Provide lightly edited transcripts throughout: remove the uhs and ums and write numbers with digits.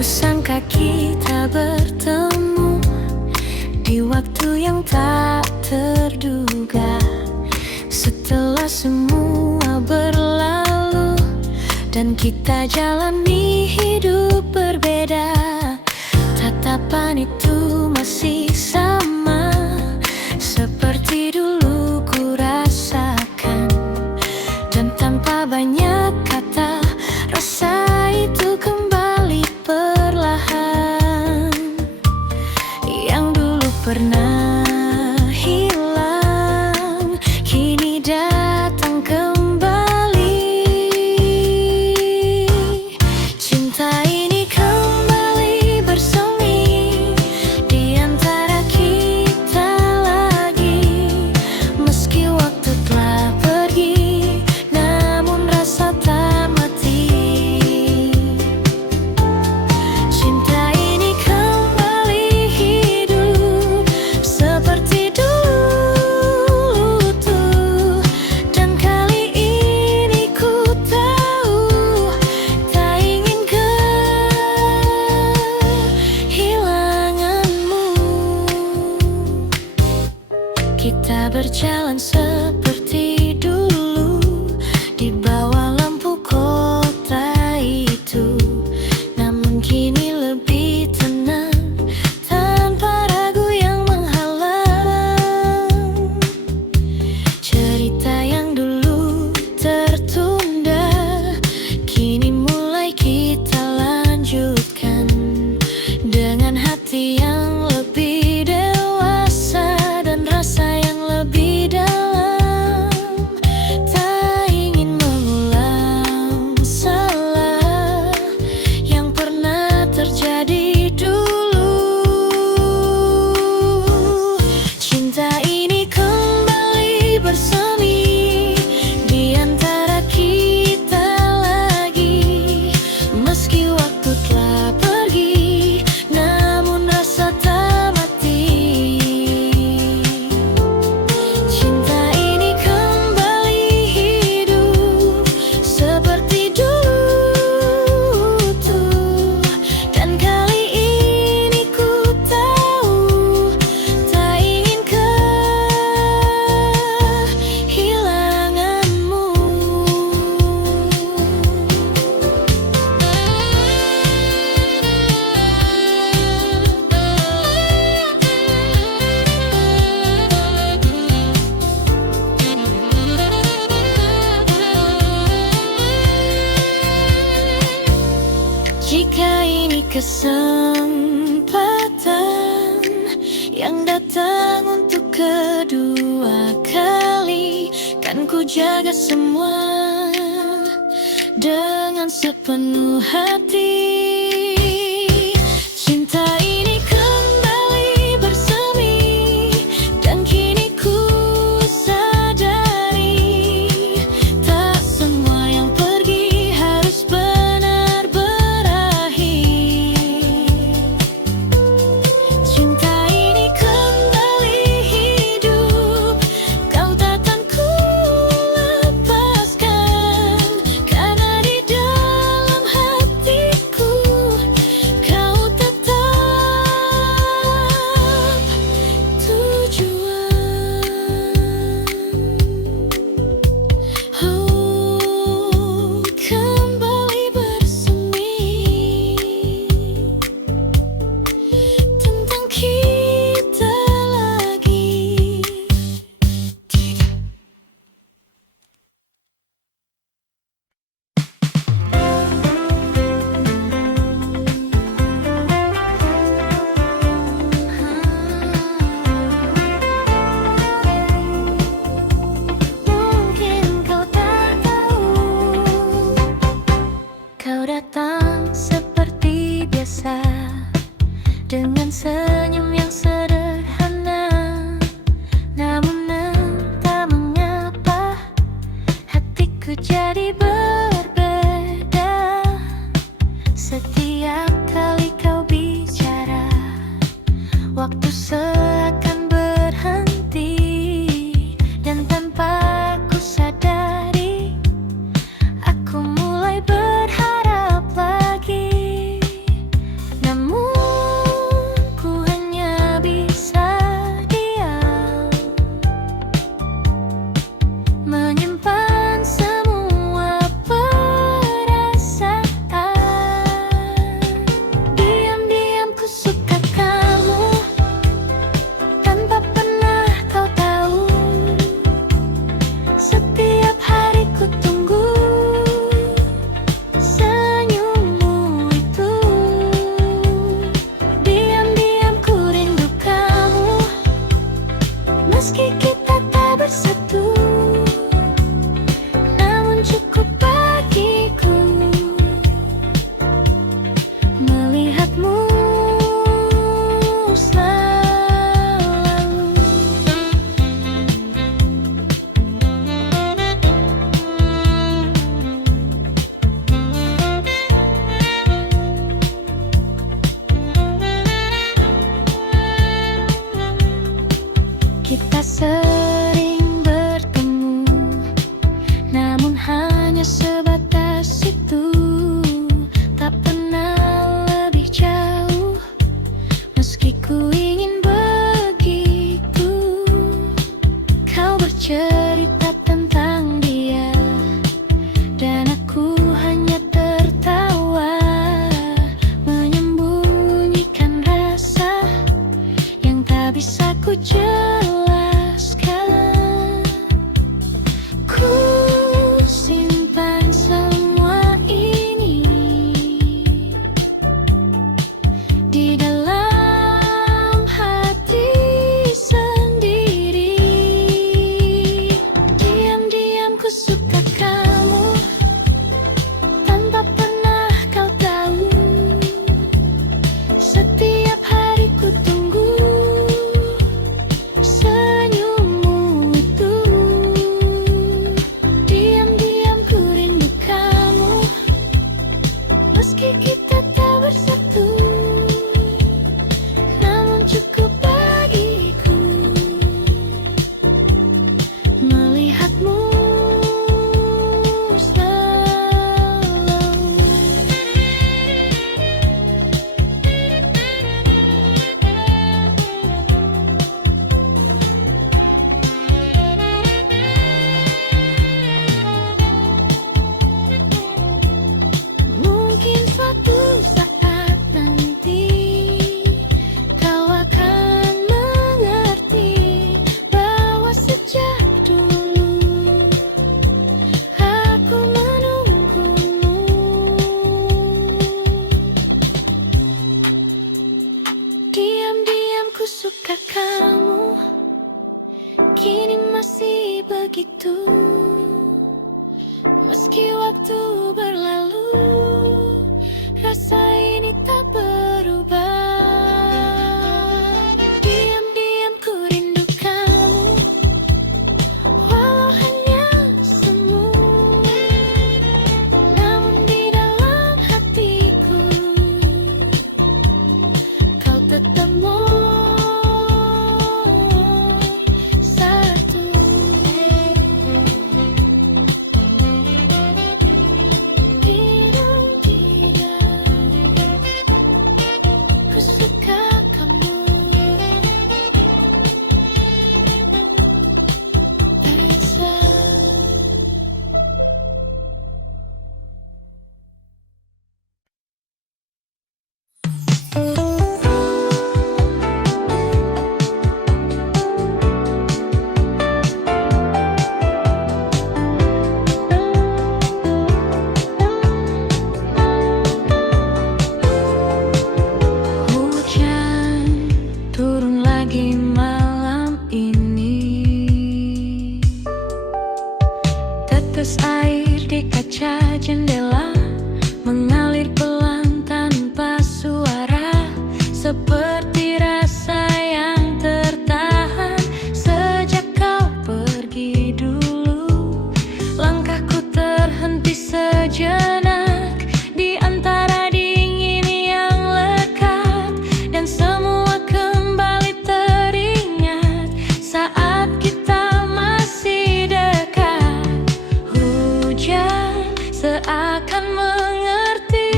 Kusangka kita bertemu di waktu yang tak terduga. Setelah semua berlalu dan kita jalani hidup berbeda, tatapan itu masih sama seperti dulu ku rasakan. Dan tanpa banyak kata, rasa itu kembali perlahan. Yang dulu pernah hilang, kini datang kembali. Cinta ini kembali bersemi di antara kita lagi. Meski waktu telah pergi, namun rasa tak mati. Cinta ini kembali hidup seperti dulu tuh. Dan kali ini ku tahu tak ingin kehilanganmu. Kita berjalan seperti dulu di bawah lampu kota itu, namun kini lebih tenang tanpa ragu yang menghalang. Cerita yang dulu tertunda kini mulai kita lanjutkan dengan hati yang lebih dewasa dan rasa yang lebih dalam. Tak ingin mengulang salah yang pernah terjadi dulu. Cinta ini kembali bersemi di antara kita lagi. Meski waktu telah pergi, namun rasa tak mati. Cinta ini kembali hidup seperti dulu tuh. Dan kali ini ku tahu tak ingin kehilanganmu. Jika ini kesempatan yang datang untuk kedua kali, kan ku jaga semua dengan sepenuh hati. Cinta ini kembali bersemi dan kini ku sadari tak semua yang pergi harus benar berakhir. Cinta ini kembali hidup, kau takkan ku lepaskan, karena di dalam hatiku Meski waktu berlalu, rasa ini tak berubah. Diam-diam ku rindu kamu, walau hanya semu. Namun di dalam hatiku, kau tetap satu. Ku suka kamu, Elsa. Hujan turun lagi malam ini. Tetes air di kaca jendela mengalir pelan tanpa suara, seperti rasa yang tertahan sejak kau pergi dulu. Langkahku terhenti sejenak di antara dingin yang lekat, dan semua kembali teringat saat kita masih dekat. Hujan seakan mengerti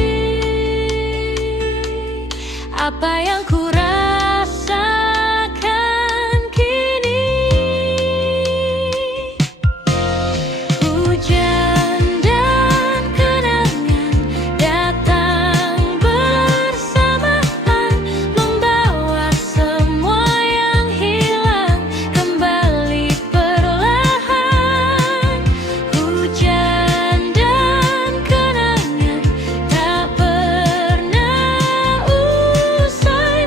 apa yang ku rasakan kini. Hujan dan kenangan datang bersamaan, membawa semua yang hilang kembali perlahan. Hujan dan kenangan tak pernah usai.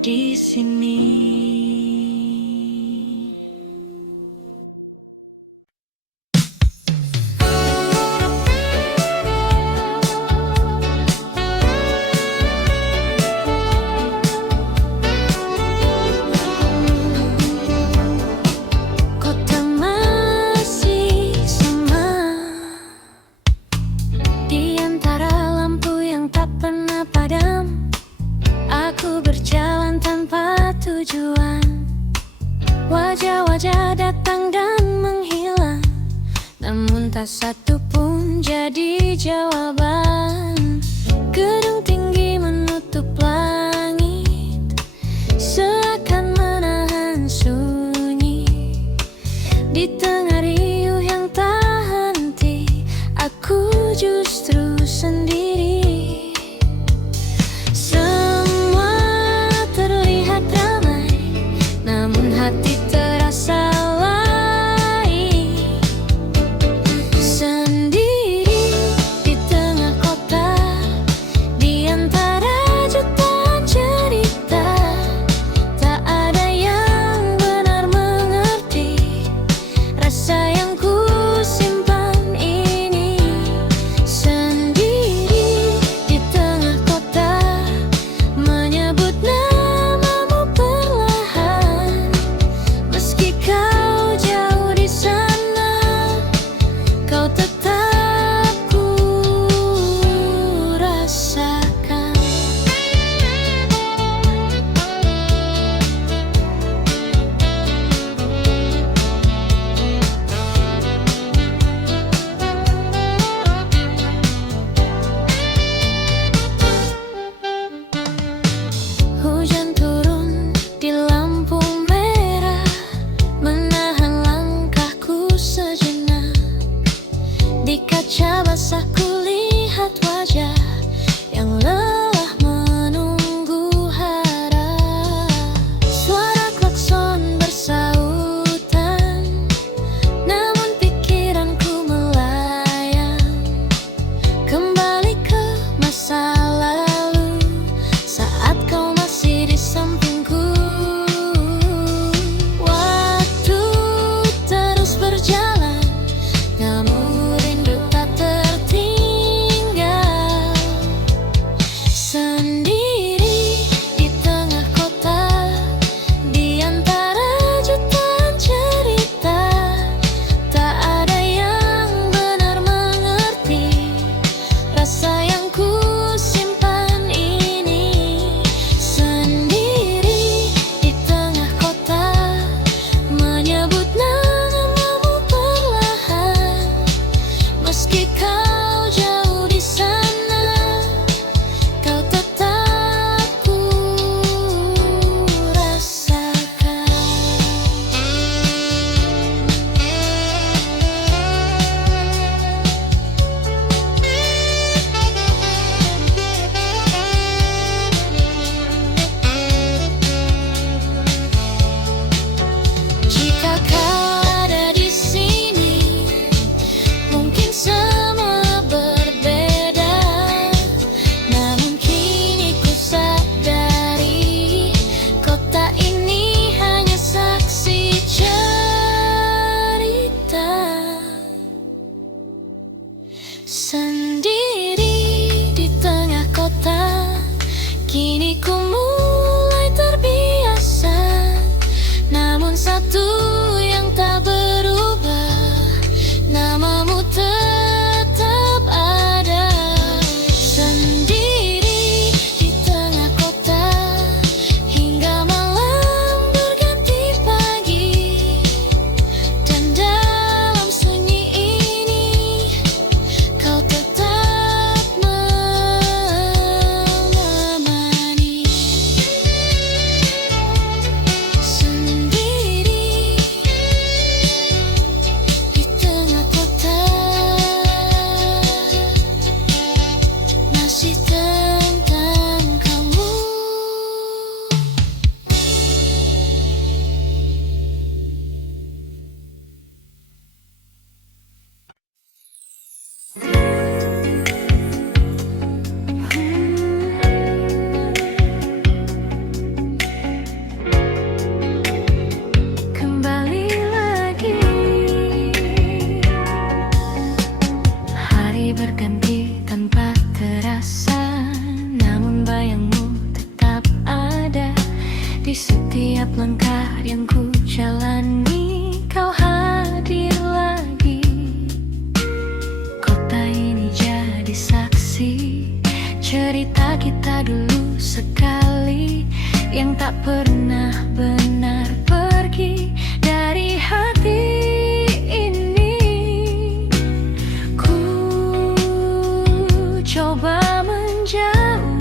di sini. Kota masih sama, di antara lampu yang tak pernah padam. Aku berjalan tanpa tujuan, wajah-wajah datang dan menghilang, namun tak satu pun jadi jawaban. Gedung tinggi menutup langit, seakan menahan sunyi. Di tengah riuh yang tak henti, aku justru sendiri. Semua terlihat ramai, namun hati terasa lain. Sendiri di tengah kota, di antara jutaan langkah yang ku jalani, kau hadir lagi. Kota ini jadi saksi cerita kita dulu sekali, yang tak pernah benar pergi dari hati ini. Ku coba menjauh,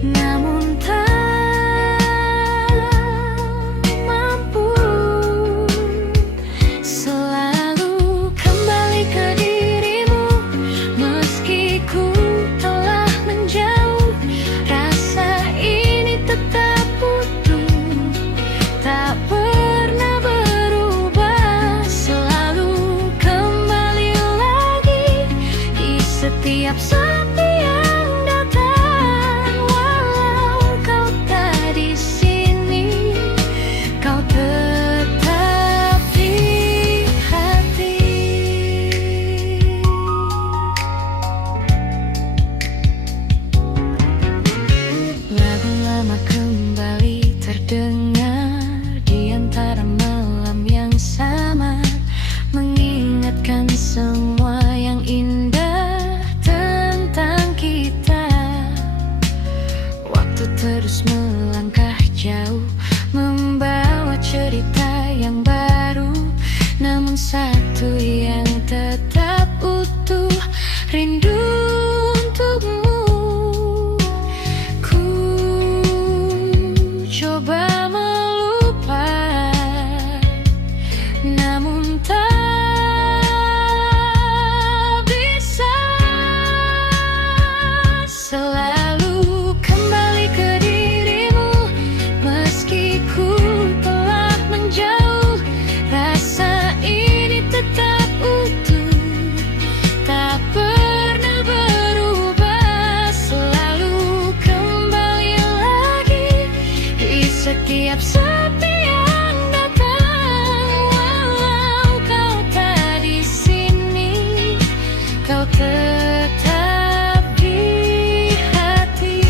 namun tak mampu. Selalu kembali ke dirimu, meski ku telah menjauh. Rasa ini tetap utuh, tak pernah berubah. Selalu kembali lagi di setiap sepi yang datang. Walau kau tak di sini, kau tetap di hati. Lagu lama kembali terdengar di antara malam yang sama, mengingatkan semua yang indah tentang kita. Waktu terus melangkah jauh, membawa cerita yang baru, namun satu yang tetap utuh, rindu untukmu. Ku coba melupakan, namun tak bisa. Selalu kembali ke dirimu, meski ku telah menjauh. Rasa ini tetap utuh, tak pernah berubah. Selalu kembali lagi di setiap sepi yang datang. Walau kau tak di sini, kau tetap di hati.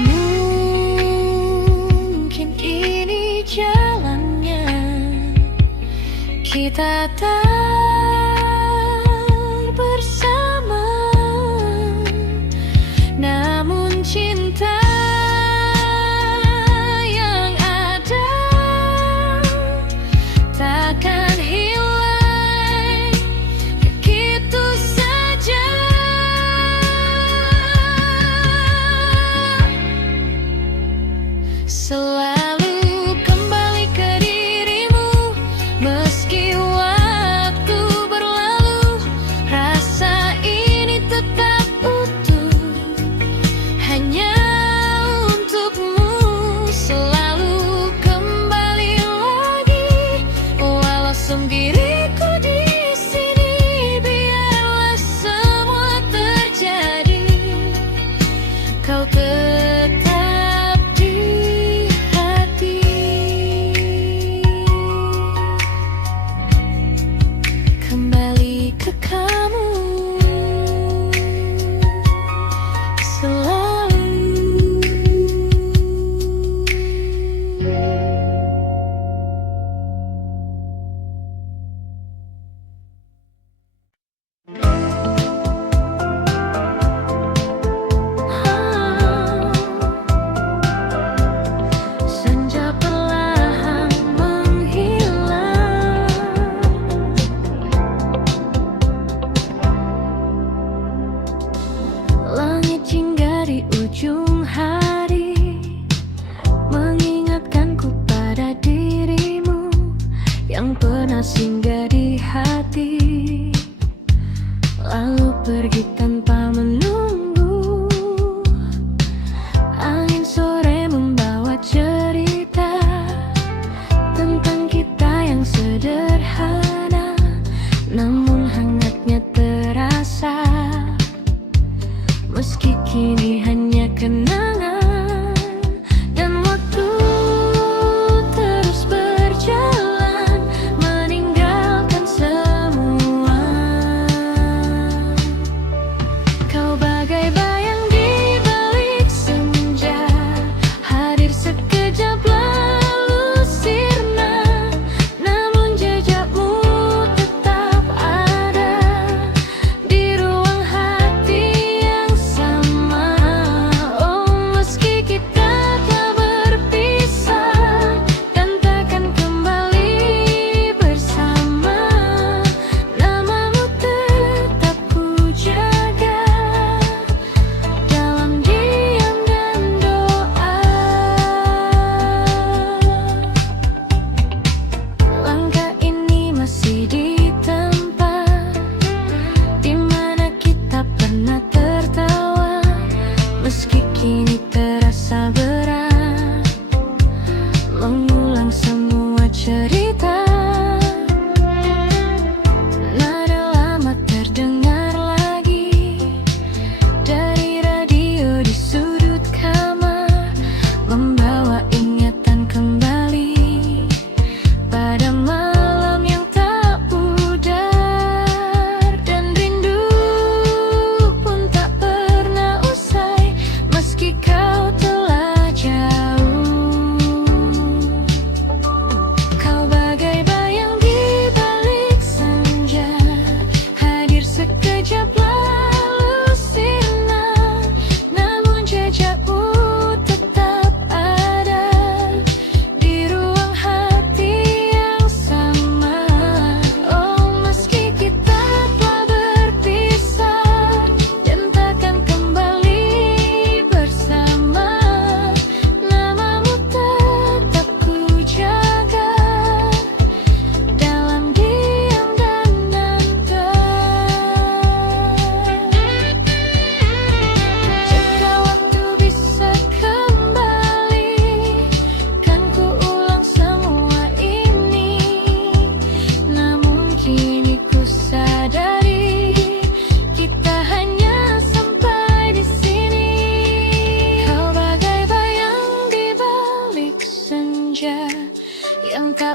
Mungkin ini jalannya, kita tak bersama, namun cinta yang ada takkan hilang begitu saja. Selalu kembali ke dirimu, meski waktu berlalu. Rasa ini tetap utuh, hanya untukmu. Selalu kembali lagi, walau sendiriku di sini. Biarlah semua terjadi, kau tetap di hati.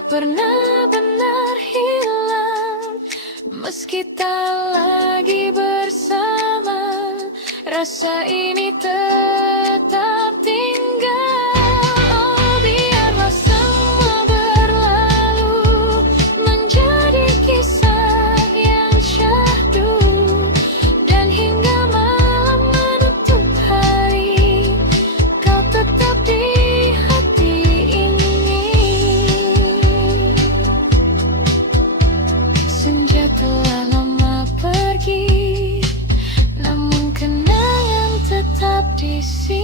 tak pernah benar hilang. Meski tak lagi bersama, rasa ini tetap tinggal. Oh, biarlah semua berlalu, menjadi kisah yang syahdu. Dan hingga malam menutup hari, kau tetap di hati ini. Senja telah lama pergi, namun kenangan tetap di sini.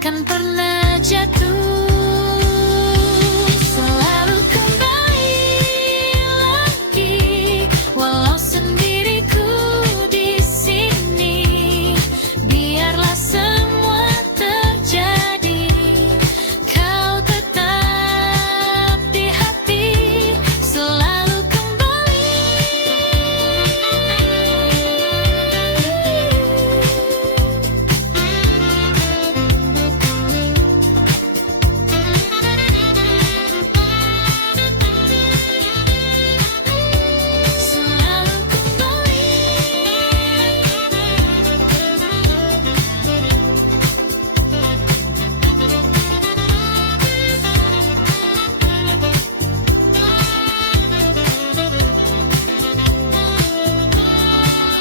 takkan pernah jatuh. Selalu kembali lagi, walau sendiriku di sini. Biarlah semua terjadi, kau tetap di hati. Selalu kembali. Selalu kembali.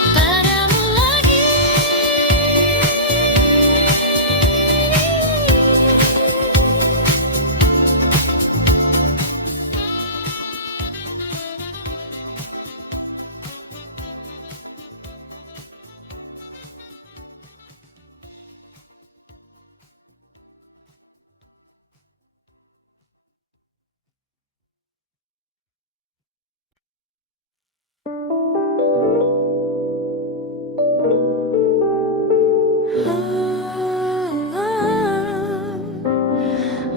Padamu lagi.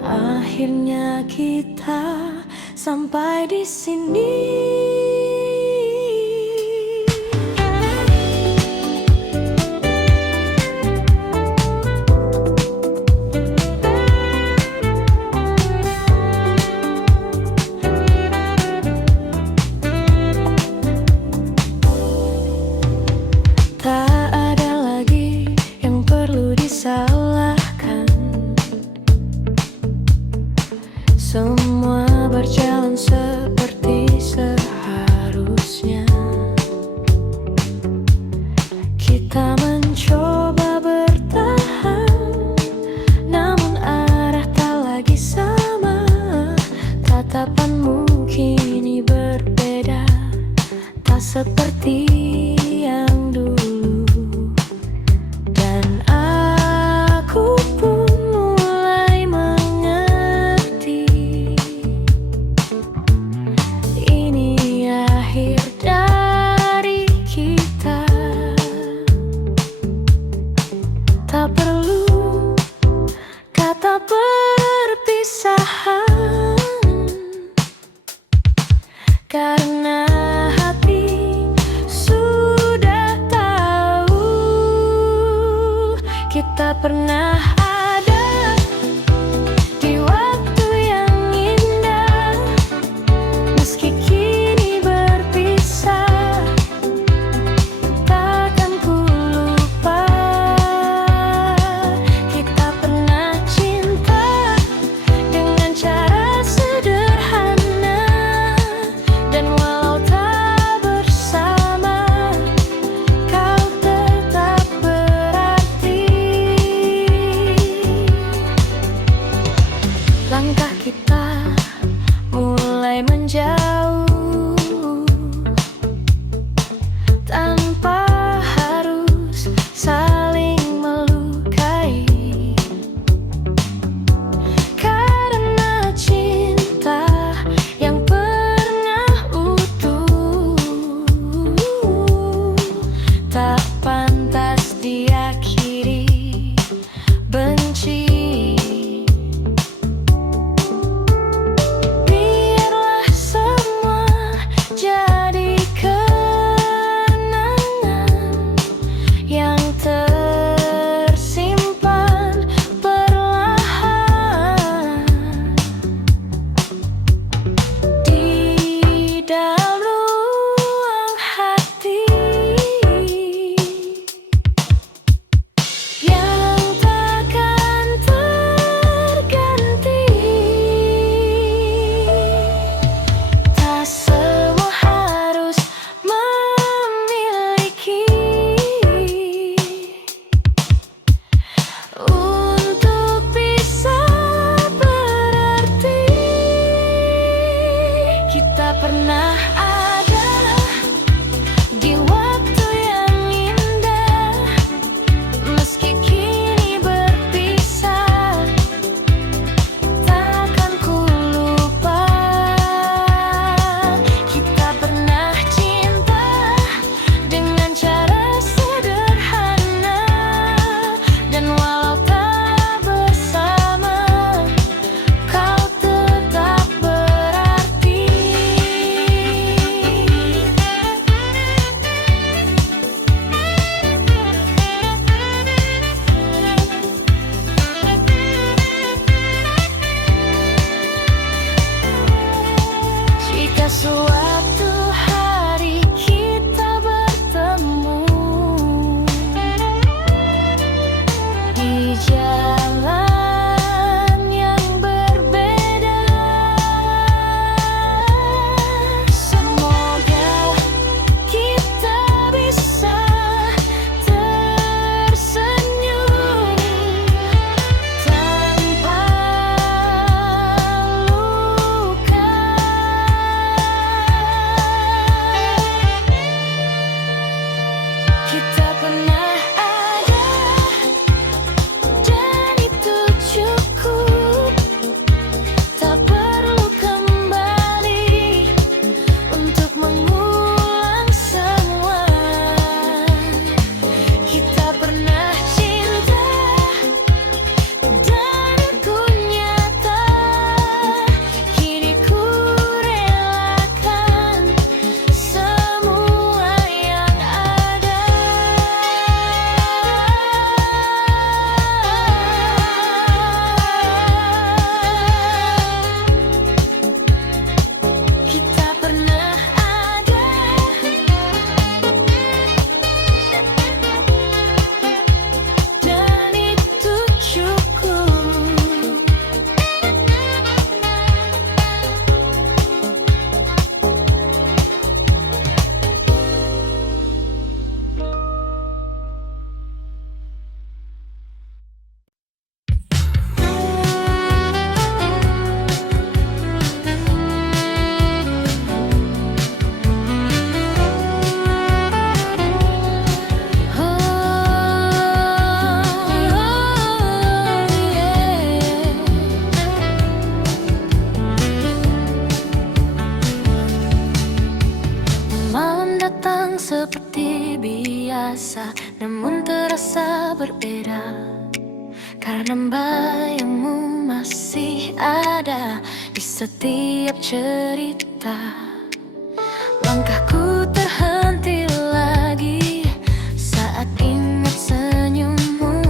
Akhirnya kita sampai di sini. Tak ada lagi yang perlu disalahkan. Semua berjalan seperti seharusnya. Kita mencoba bertahan, namun arah tak lagi sama. Tatapanmu kini berbeda, tak seperti yang dulu. Dan aku pun mulai mengerti, ini akhir dari kita. Tak perlu kata perpisahan, karena hati sudah tahu kita pernah ada di waktu yang indah. Meski kini berpisah, takkan ku lupa. Kita pernah cinta dengan cara sederhana, dan walau tak bersama, kau tetap berarti. namun terasa berbeda, karena bayangmu masih ada di setiap cerita. Langkahku terhenti lagi saat ingat senyummu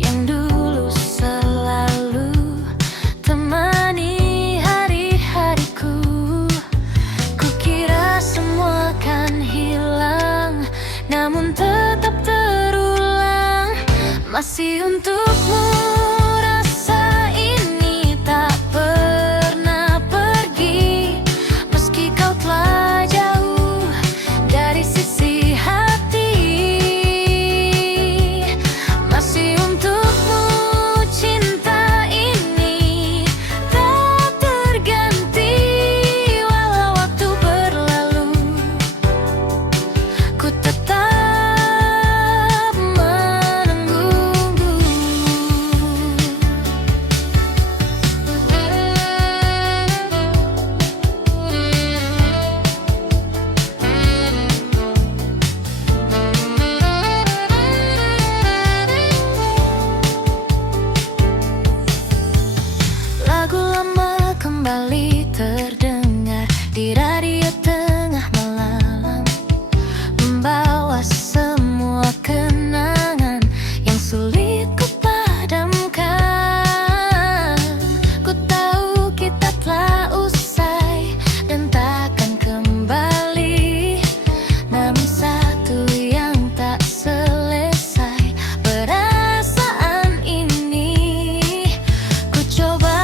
yang dulu selalu temani hari-hariku. Kukira semua kan hilang, namun tetap terulang. Masih untukmu rasa ini tak pernah pergi, meski kau telah jauh dari sisi hati. Masih untukmu cinta ini tak terganti, walau waktu berlalu, ku tetap lagu lama kembali terdengar di radio tengah malam, membawa semua kenangan yang sulit kupadamkan. Ku tahu kita telah usai dan takkan kembali, namun satu yang tak selesai, perasaan ini ku coba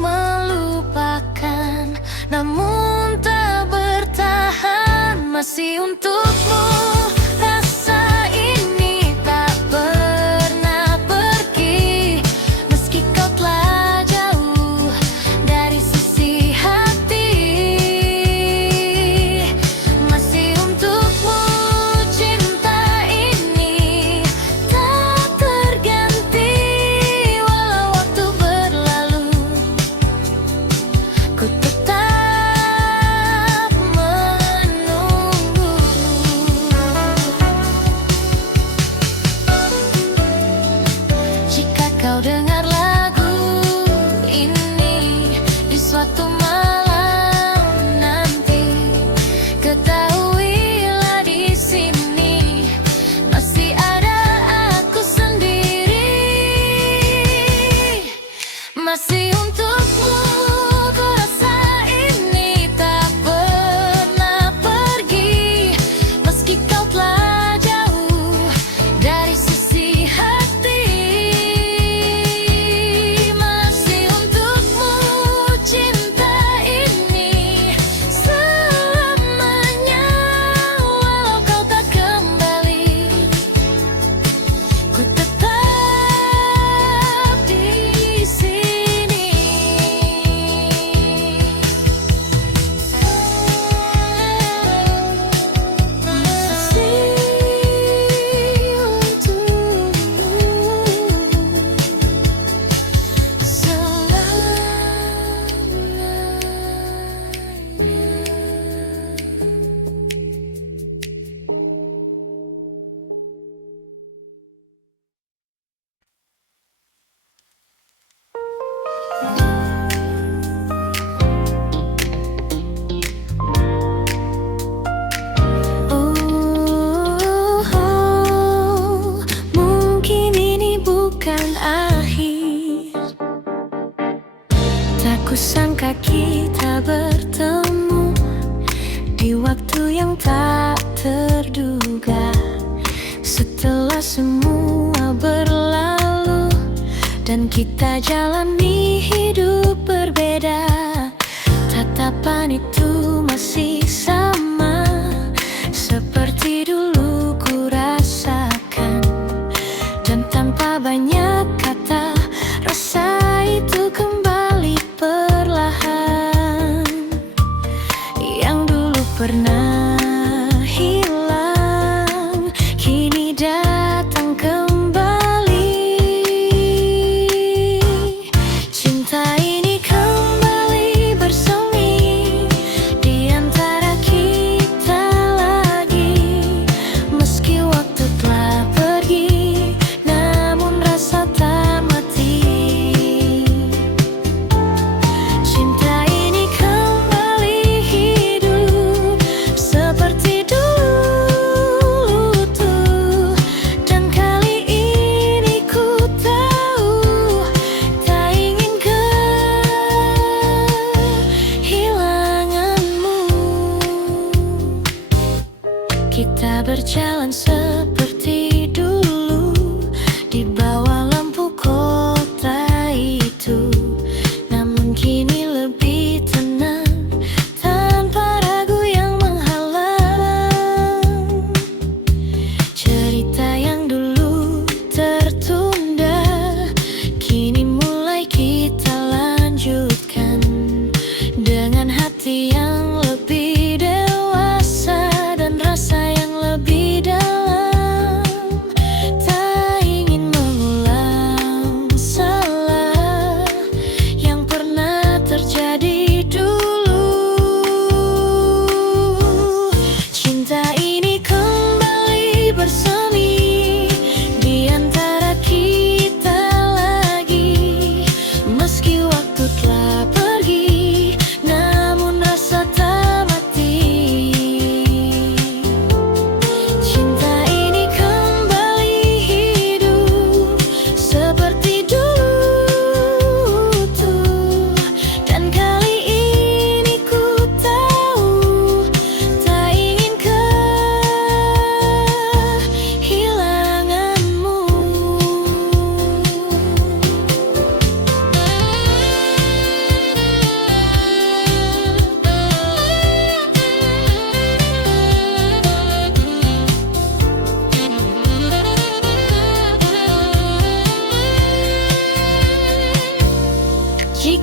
melupakan, namun tak bertahan. Masih untukmu rasa ini tak pernah pergi, meski kau telah jauh dari sisi hati. Masih untukmu cinta ini tak terganti, walau waktu berlalu, ku tetap menunggu. Jika kau dengar lagu ini di suatu malam nanti, ketahuilah di sini masih ada aku sendiri. Masih untukmu ku rasa ini tak pernah pergi, meski kau telah jauh dari sisi hati. Masih untukmu cinta ini selamanya, walau kau tak kembali, ku tetap di sini. Mungkin ini bukan akhir, tak kusangka kita bertemu di waktu yang tak terduga. Setelah semua berlalu dan kita jalani hidup berbeda, tatapan itu masih sama seperti dulu ku rasakan. Dan tanpa banyak kata, rasa itu kembali perlahan. Yang dulu pernah hilang, kini datang kembali. Cinta ini kembali bersemi di antara kita.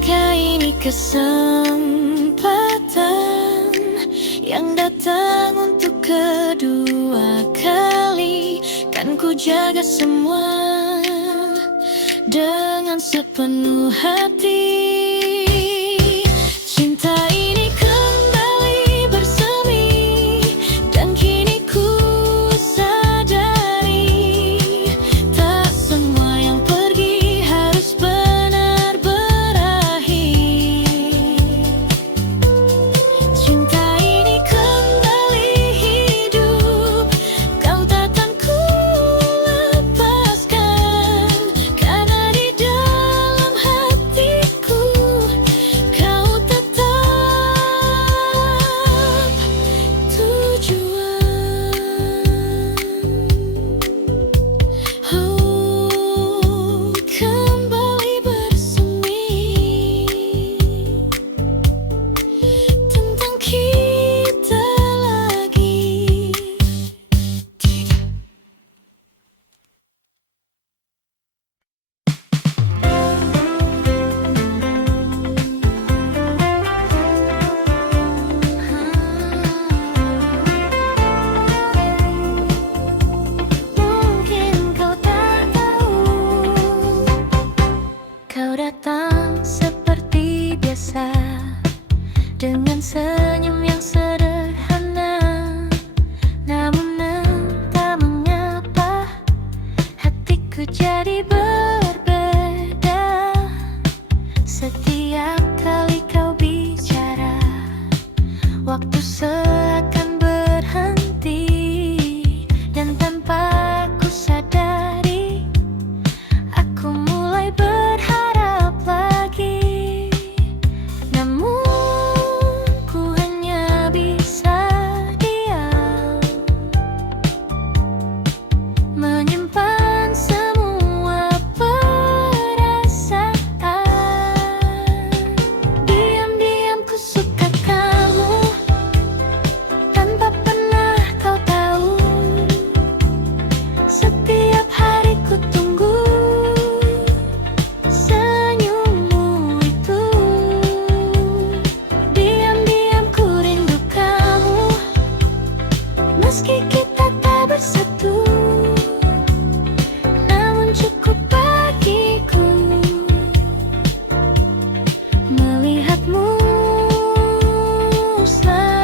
Jika ini kesempatan yang datang untuk kedua kali, kan ku jaga semua dengan sepenuh hati. Cinta ini kembali bersemi, dan kini ku sadari, tak semua yang pergi harus benar berakhir. Cinta ini kembali hidup, kau takkan ku lepaskan, karena di dalam hatiku kau tetap tujuan. Oh, kembali bersemi tentang kita lagi. Mungkin kau tak tahu, kau datang seperti biasa, dengan senyum yang sederhana, namun entah mengapa hatiku jadi berbeda. Setiap kali kau bicara, waktu seakan berhenti, dan tanpa ku sadari, aku mulai berharap lagi. Namun ku hanya bisa diam, menyimpan semua perasaan. Diam-diam ku suka kamu, tanpa pernah kau tahu. Setiap hari ku tunggu senyummu itu. Diam-diam ku rindu kamu, meski kita tak bersatu, namun cukup bagiku melihatmu selalu.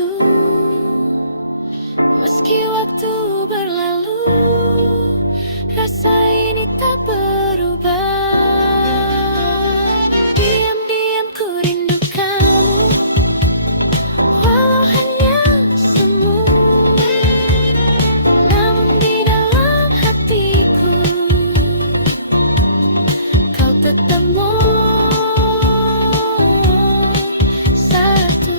bersatu. Meski waktu berlalu, rasa ini tak berubah. Diam-diam ku rindu kamu, walau hanya semu. Namun di dalam hatiku, kau tetap satu.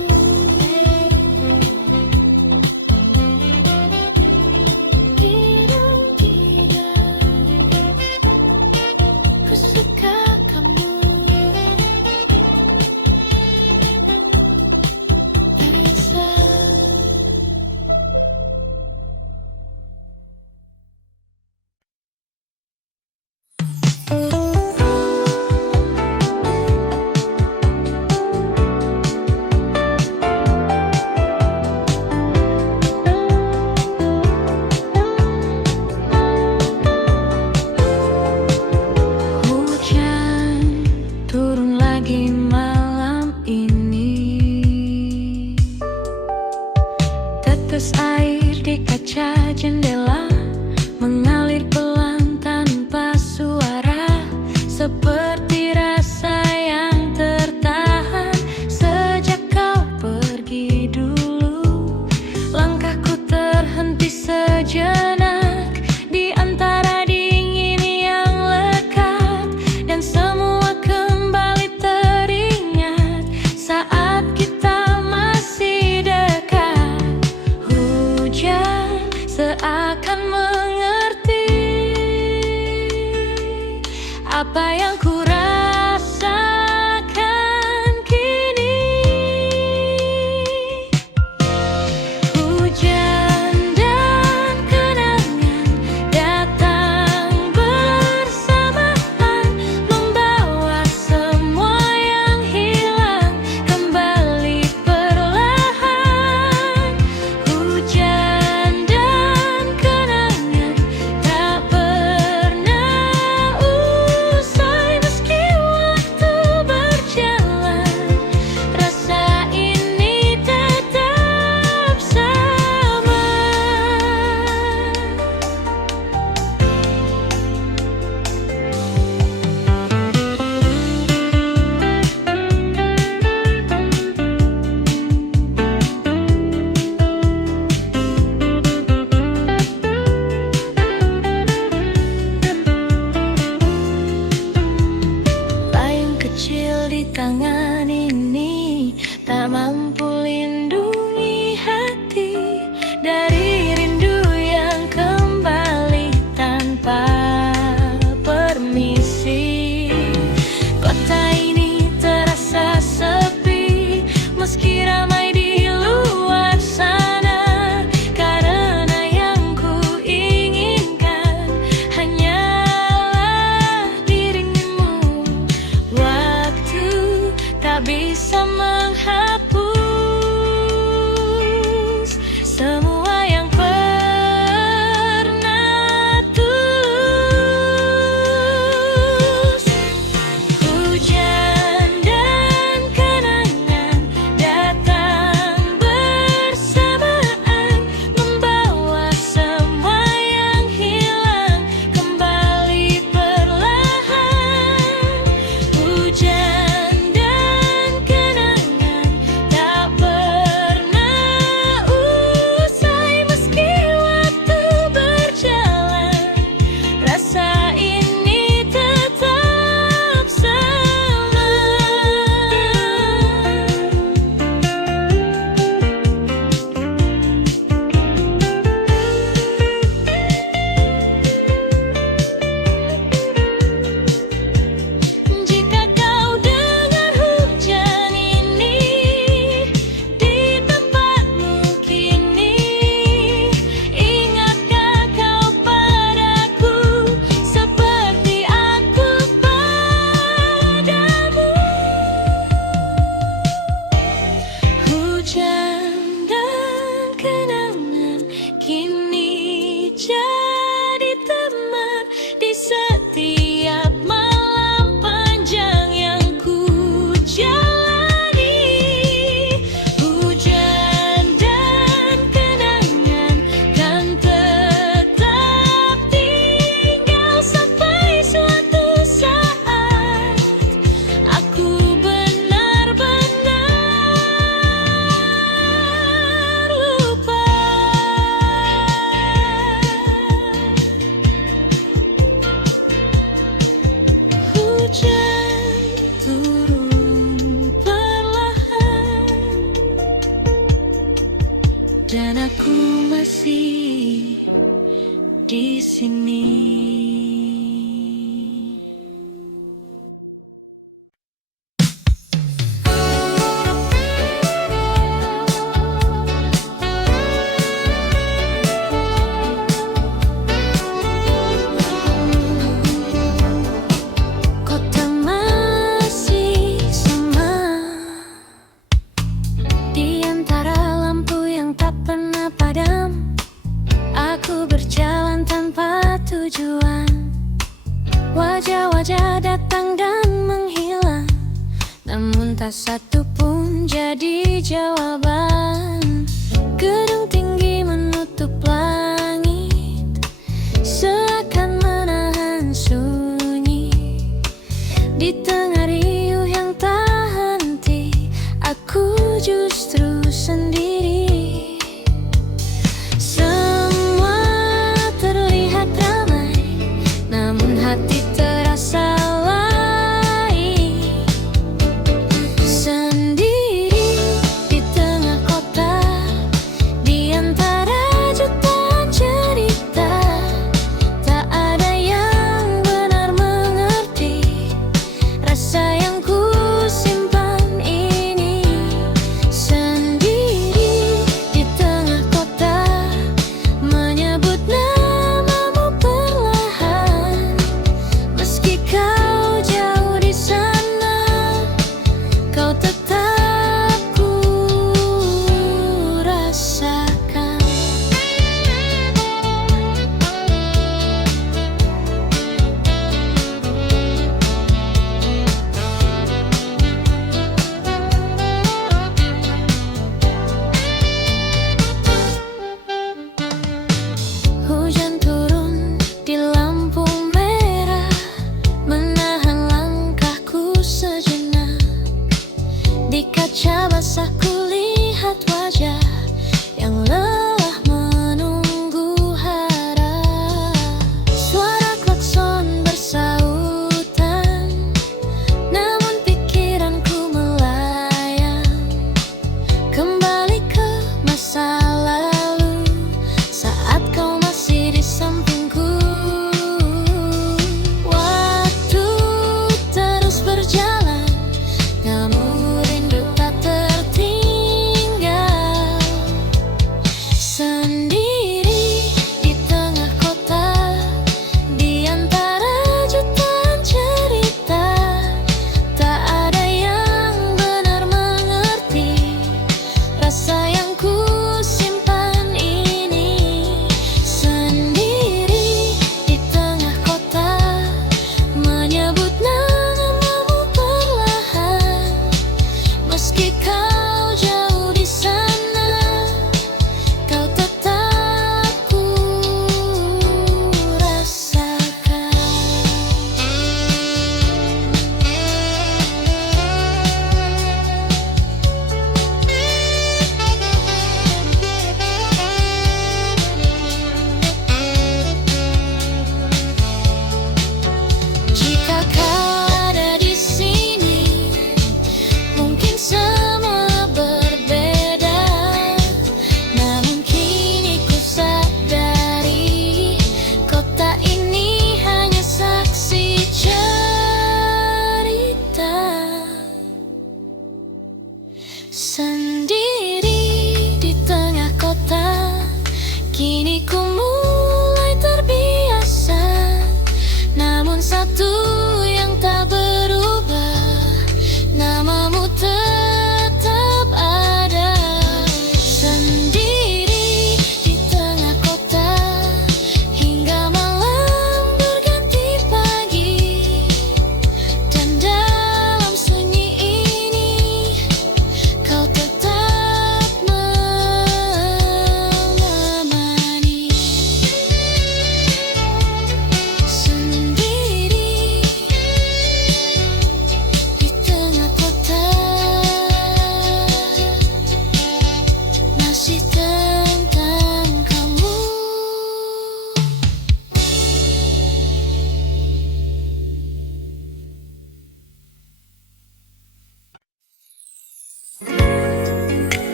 Ku suka kamu, Elisa. Hujan turun lagi malam ini. Tetes air di kaca jendela mengalir pelan tanpa suara, seperti rasa yang tertahan sejak kau pergi dulu. Langkahku terhenti sejenak di antara dingin yang lekat, dan semua kembali teringat saat kita masih dekat. Hujan seakan dan aku masih di sini. Kota masih sama, di antara lampu yang tak pernah padam. Aku berjalan tanpa tujuan, wajah-wajah datang dan menghilang, namun tak satu pun jadi jawaban. Gedung tinggi menutup langit, seakan menahan sunyi. Di tengah riuh yang tak henti, aku justru sendiri. Semua terlihat ramai, namun hati terasa lain. Sendiri di tengah kota, di antara jutaan cerita, tak ada yang benar mengerti rasa yang ku simpan ini. Sendiri di tengah kota, menyebut namamu perlahan. Meski kau jauh di sana, kau tetap ku rasakan. Hujan turun di lampu merah, menahan langkahku sejenak. Di kaca basah ku lihat wajah yang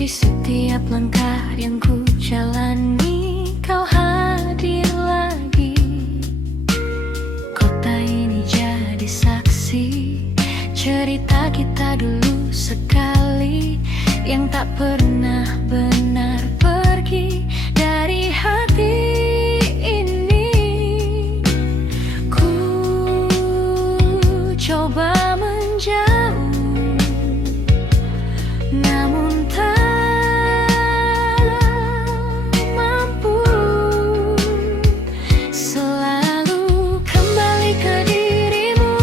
Di setiap langkah yang ku jalani, kau hadir lagi. Kota ini jadi saksi cerita kita dulu sekali, yang tak pernah benar pergi dari hati ini. Ku coba menjauh, namun tak mampu. Selalu kembali ke dirimu,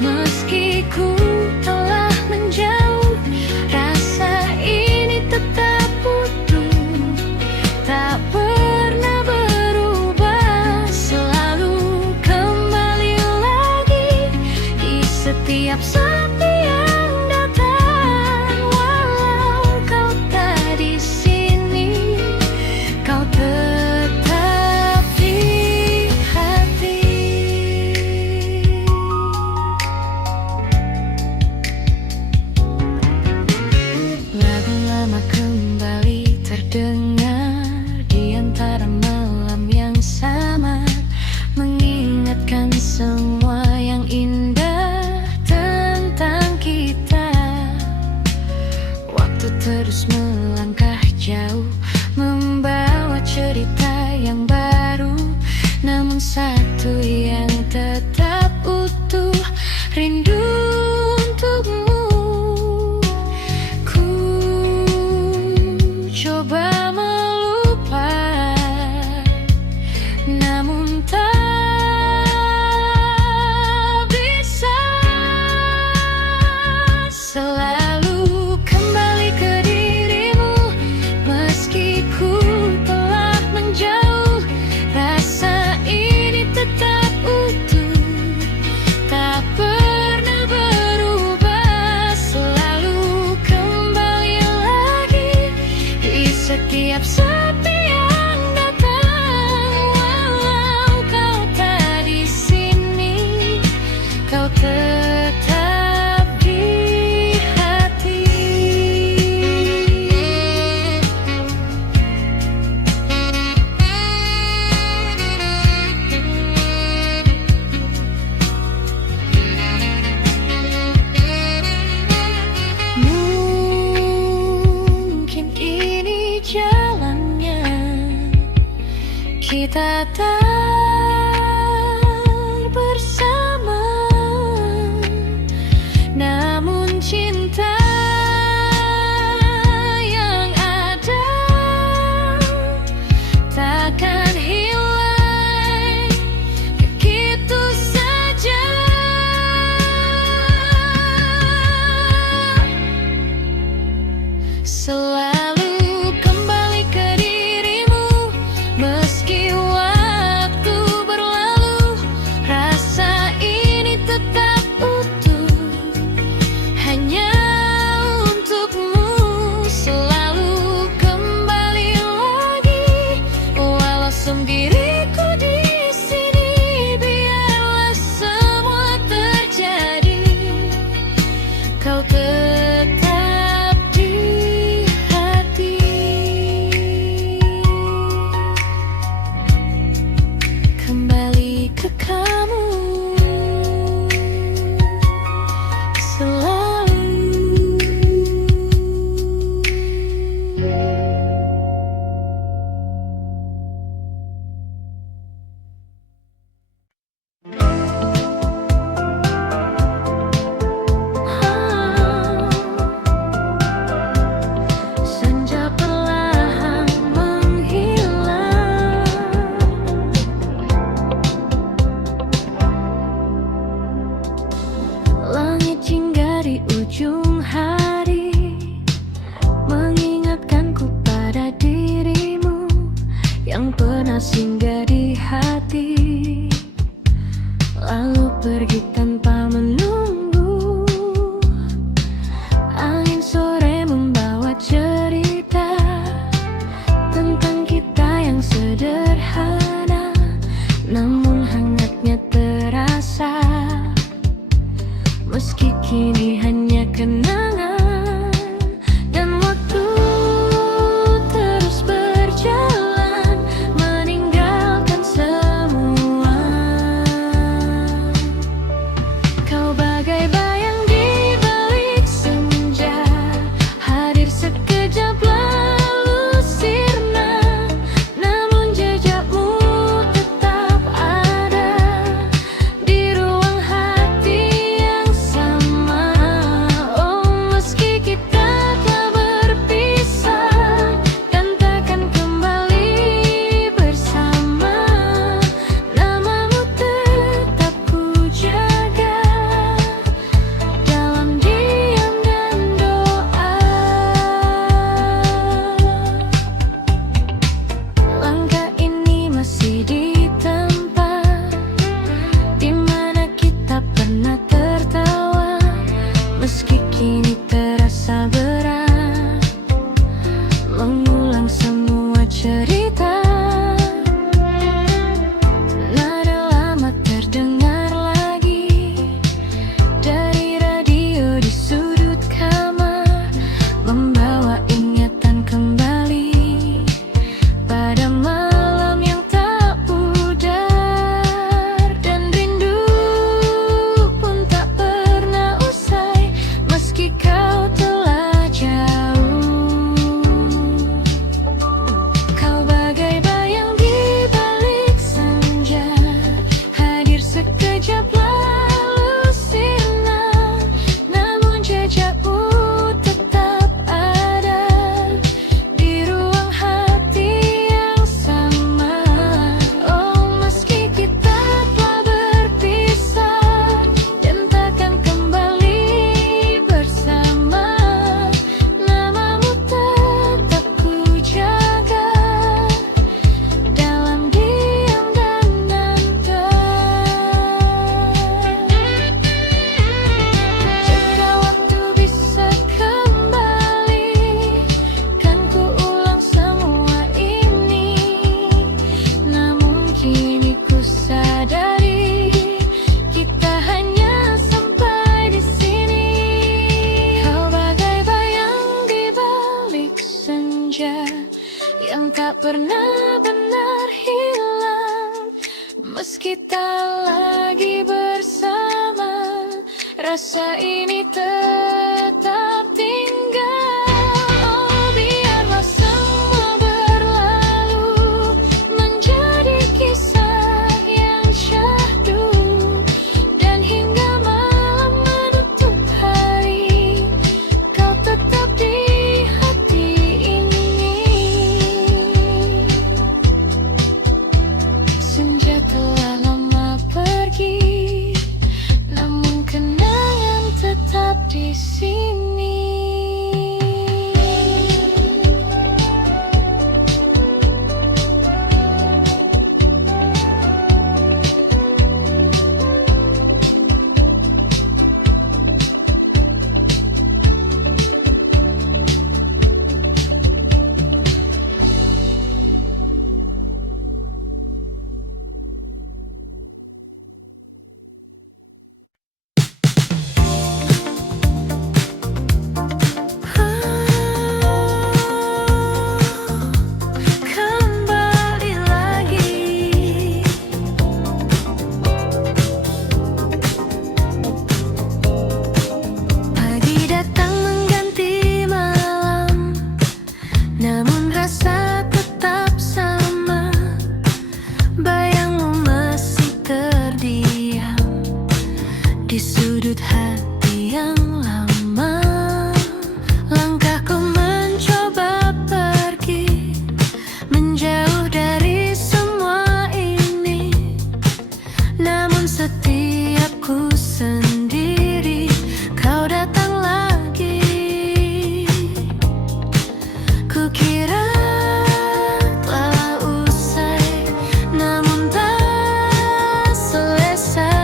meski ku telah menjauh. Rasa ini tetap utuh, tak pernah berubah. Selalu kembali lagi di setiap sepi yang datang. Walau kau tak di sini, kau tetap di hati. Lagu lama kembali terdengar di antara malam yang sama, mengingatkan semua yang indah tentang kita. Waktu terus melangkah jauh, membawa cerita yang baru, namun satu yang tetap utuh, rindu untukmu. Ku coba melupakan, namun tak bisa. Selalu kembali ke dirimu, meski ku telah menjauh. Rasa ini tetap utuh, tak pernah berubah. Selalu kembali lagi di setiap sepi yang datang. Walau kau tak di sini, kau tetap di hati. Mungkin ini jalannya, kita tak bersama, namun cinta yang ada takkan hilang begitu saja. Selalu kembali ke dirimu, meski waktu berlalu. Rasa ini tetap utuh, hanya untukmu. Selalu kembali lagi, walau sendiriku di sini. Biarlah semua terjadi, kau tetap di hati. Kembali ke kamu selalu. Senja perlahan menghilang, langit jingga di ujung hari, mengingatkanku pada dirimu yang pernah singgah di hati, lalu pergi tanpa menunggu. Angin sore membawa cerita tentang kita yang sederhana, namun hangatnya terasa. Meski kini hanya kenangan, dan waktu pernah benar hilang. Meski tak lagi bersama, rasa ini tetap tinggal. Oh, biarlah semua berlalu, menjadi kisah yang syahdu. Dan hingga malam menutup hari, kau tetap di hati ini. Senja telah lama pergi, namun kenangan tetap di sini. Kembali lagi, pagi datang mengganti malam, namun rasa tetap sama. Bayangmu masih terdiam di sudut hati yang lama. Langkahku mencoba pergi, menjauh dari semua ini. Namun setiap ku sendiri, kau datang lagi. Kukira telah usai, namun tak selesai.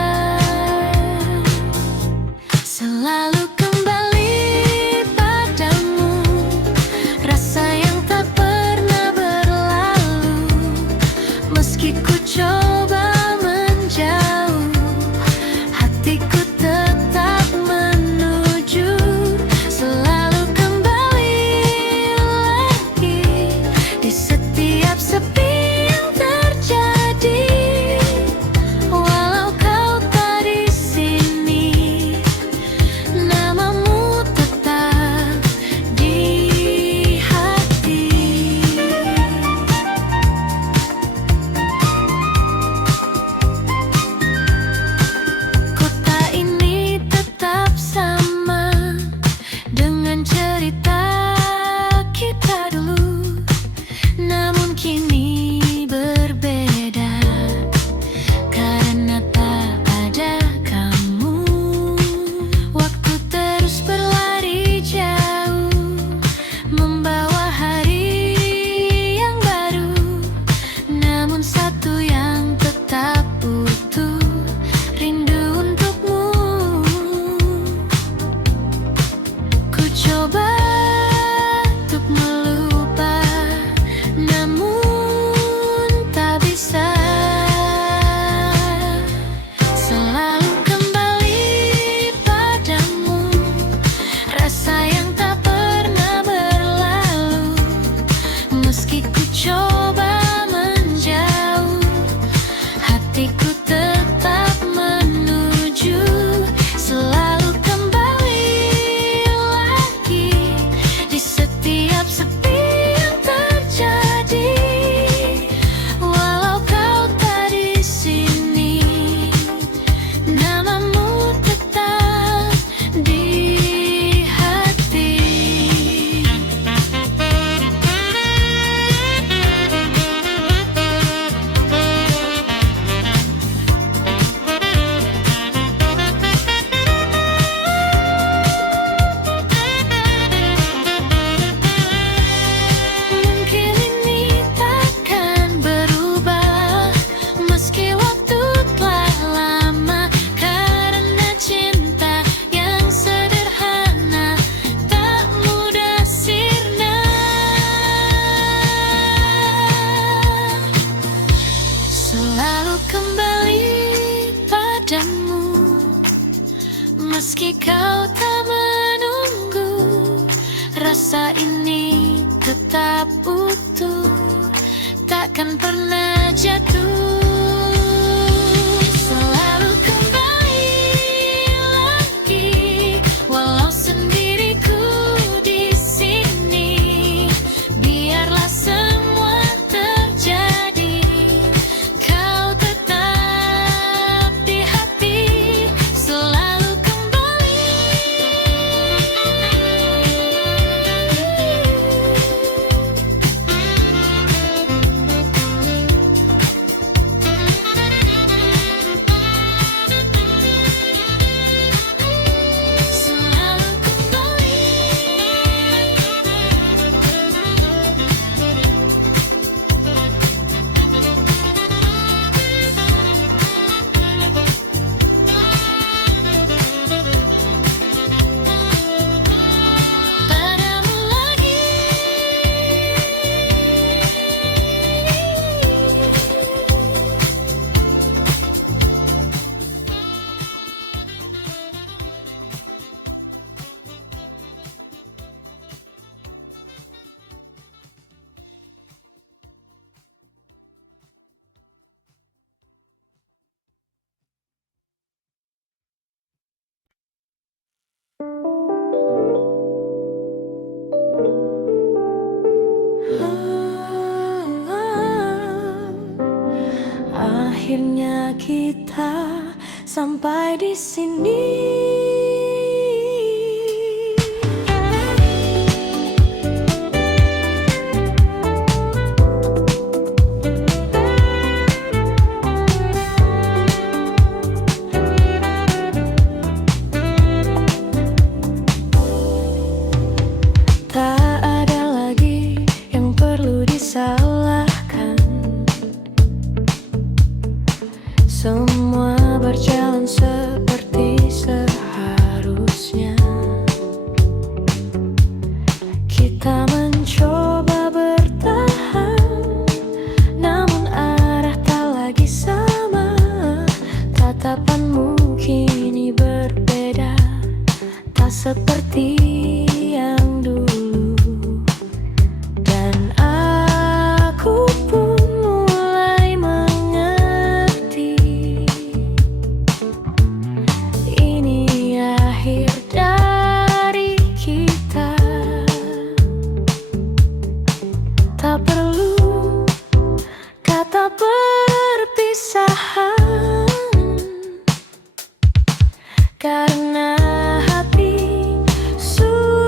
Selalu kembali padamu, rasa yang tak pernah berlalu. Meski ku coba menjauh, hatiku tetap menuju. Selalu kembali lagi, di setiap sepi yang terjadi. Walau kau tak di sini, namamu tetap di hati. Kota ini tetap sama dengan cerita kita dulu, namun kini berbeda karena tak ada kamu. Waktu terus berlari jauh, membawa hari yang baru, namun satu yang tetap utuh, rindu untukmu. Ku coba untuk melupa, namun tak bisa. Selalu kembali padamu, rasa yang tak pernah berlalu. Meski ku coba menjauh, hatiku tetap menuju. Selalu kembali lagi, di setiap sepi yang terjadi. Walau kau tak di sini, namamu tetap di hati. Mungkin ini takkan berubah, meski waktu telah lama. Karena cinta yang sederhana tak mudah sirna. Selalu kembali padamu, meski kau tak menunggu. Rasa ini tetap utuh, takkan pernah jatuh. Selalu kembali lagi, walau sendiriku di sini. Biarlah semua terjadi, kau tetap di hati. Selalu kembali. Selalu kembali. Padamu lagi. Akhirnya kita sampai di sini. Tak ada lagi yang perlu disalahkan. Semua berjalan seperti seharusnya. Kita mencoba bertahan, namun arah tak lagi sama. Tatapanmu kini berbeda, tak seperti yang dulu. Dan aku pun mulai mengerti, ini akhir dari kita. Tak perlu kata perpisahan, karena hati sudah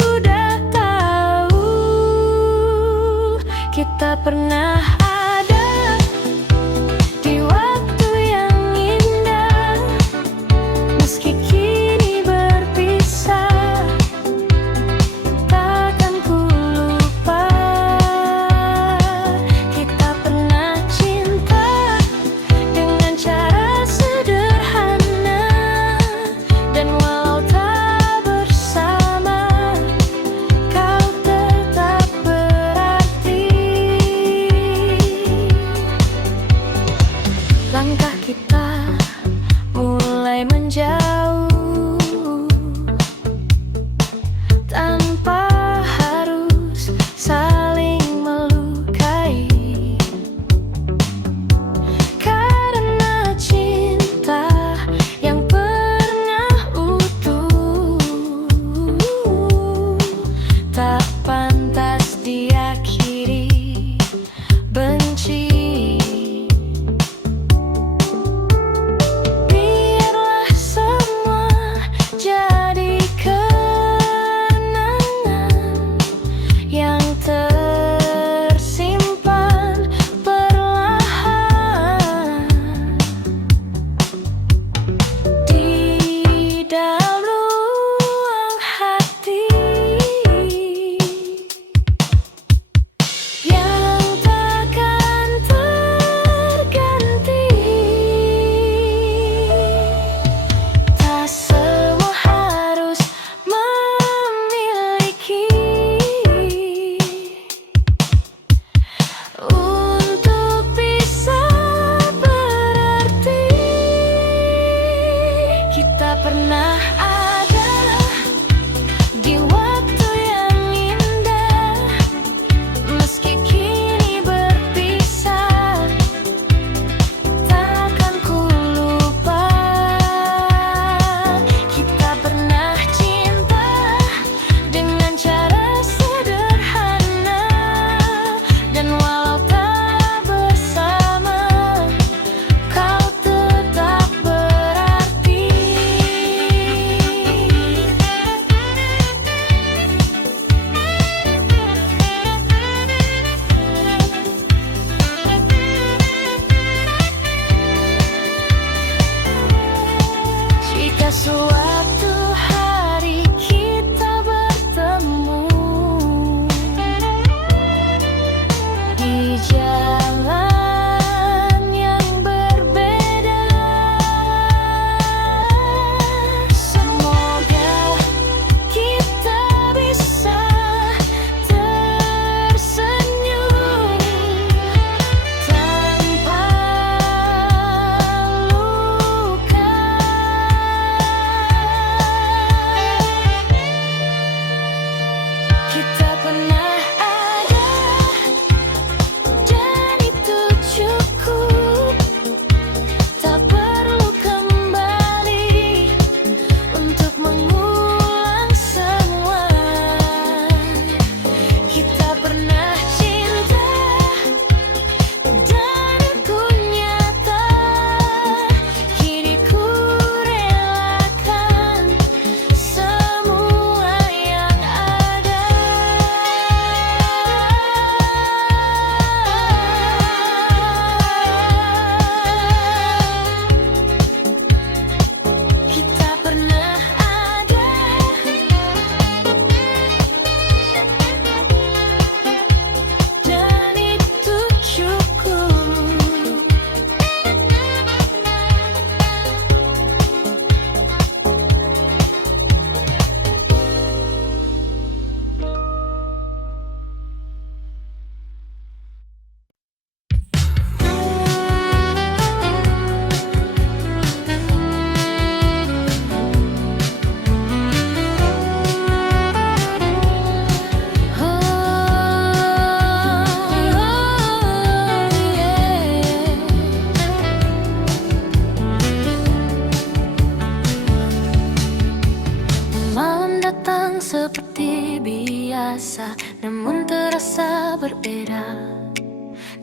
biasa, namun terasa berbeda,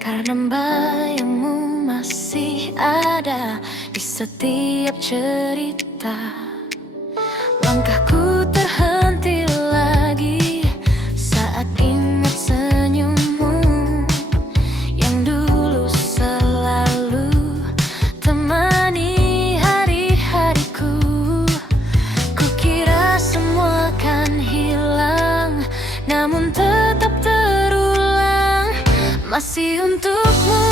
karena bayangmu masih ada di setiap cerita. Langkahku terhenti lagi saat ingat senyummu yang dulu selalu temani hari-hariku. Kukira semua kan hilang, namun tetap terulang. Masih untukmu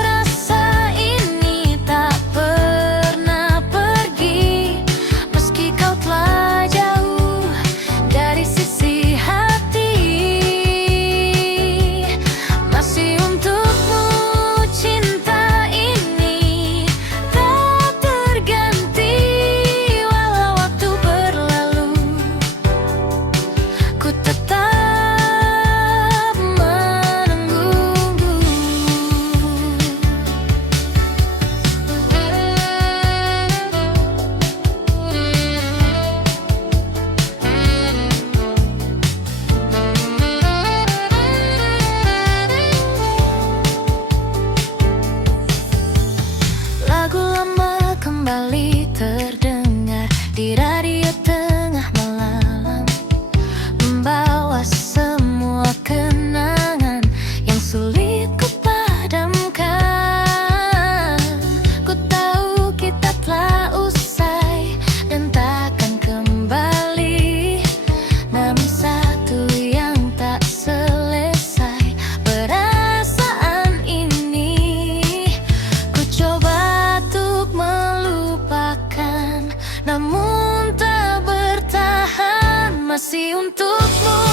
rasa ini tak pernah pergi, meski kau telah jauh dari sisi hati. Masih untukmu cinta ini tak terganti, walau waktu berlalu, ku tetap kembali terdengar di radio tengah malam, membawa semua kenangan yang sulit ku padamkan. Ku tahu kita telah usai dan takkan kembali, namun satu yang tak selesai, perasaan ini ku coba melupakan, namun tak bertahan. Masih untukmu